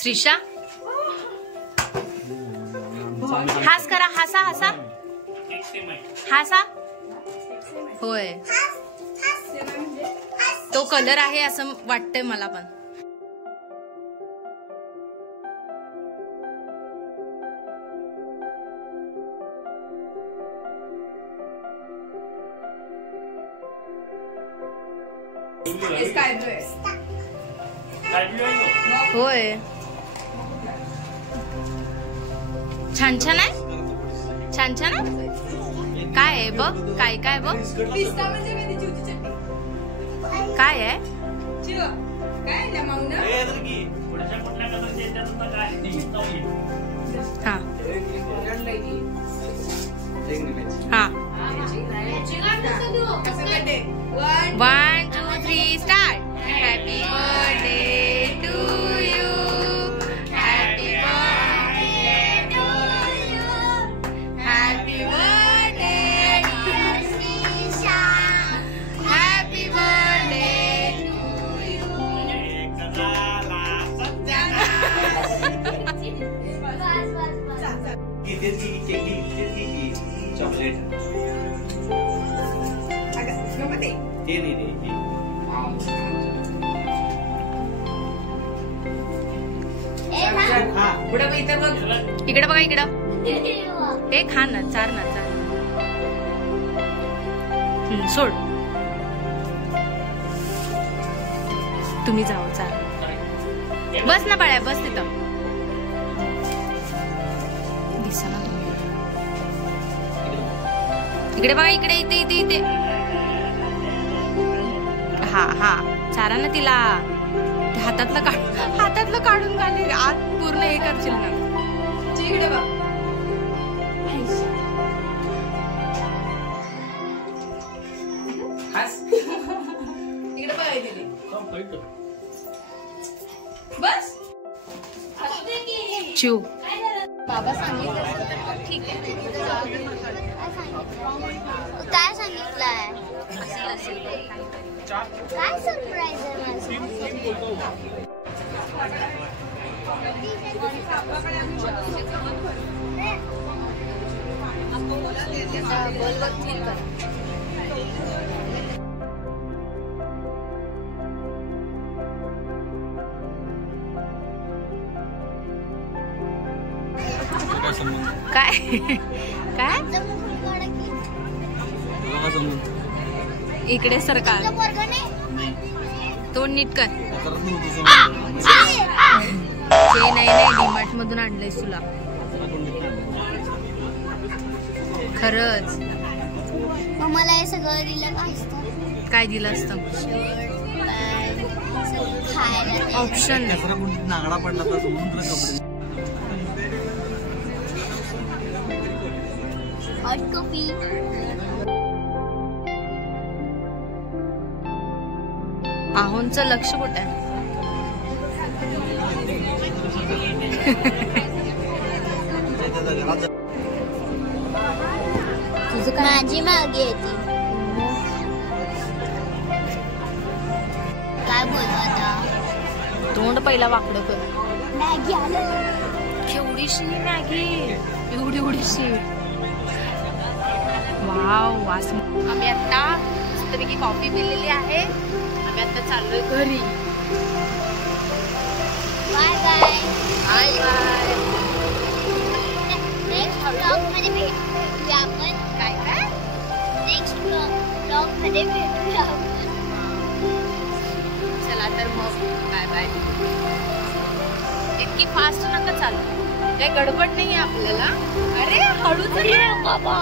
श्रीषा हास करा, हसा हसा हसा. होय तो कलर आहे असं वाटतंय मला पण. होय छान छान आहे, छान छान आहे. काय आहे बघ, काय काय बघ, काय आहे. हा हा 1 2 3 start. Happy birthday to you, happy birthday to you, happy birthday Shreesha, happy birthday to you. Chocolate ते नाही इकडे बघा, इकडं हे खा ना, चार ना चार. सोड, तुम्ही जाओ चार. बस ना बाळ्या, बस तिथं. दिसा ना तुम्ही. इकडे बघा, इकडे, इथे इथे इथे. हा हा चारा ना तिला. हातातलं काढून घाले, आत पूर्ण हे करशील ना. इकडे बघ, इकडे बघ, बस चिव. बाबा सांगितलं ठीक आहे. काय सांगितलंय, काय सरप्राईज आहे काय काय इकडे सरकार तो नीट कर. ते नाही डीमार्ट मधून आणलंयस तुला खरंच. मला हे सगळं दिलं का असतं? काय दिलं असतं? ऑप्शन नागडा पडला तर कपडे. Hot coffee. आहोंचं लक्ष कुठं आहे? माझी मागे येते. काय बोलू आता? तोंड पहिला वाकडं कर. मॅगी आलं. केवढीशी मॅगी, एवढी एवढीशी. वाव वास. आम्ही आता मस्तपैकी कॉफी पिलेली आहे. आम्ही आता चाललोय घरी. Bye bye bye bye. Next blog मध्ये भेटूया आपण. काय काय नेक्स्ट ब्लॉग मध्ये भेटूया आपण. चला तर मग बाय बाय. इतकी फास्ट नका चालू, काही गडबड नाहीये आपल्याला. अरे हळू तरी बाबा.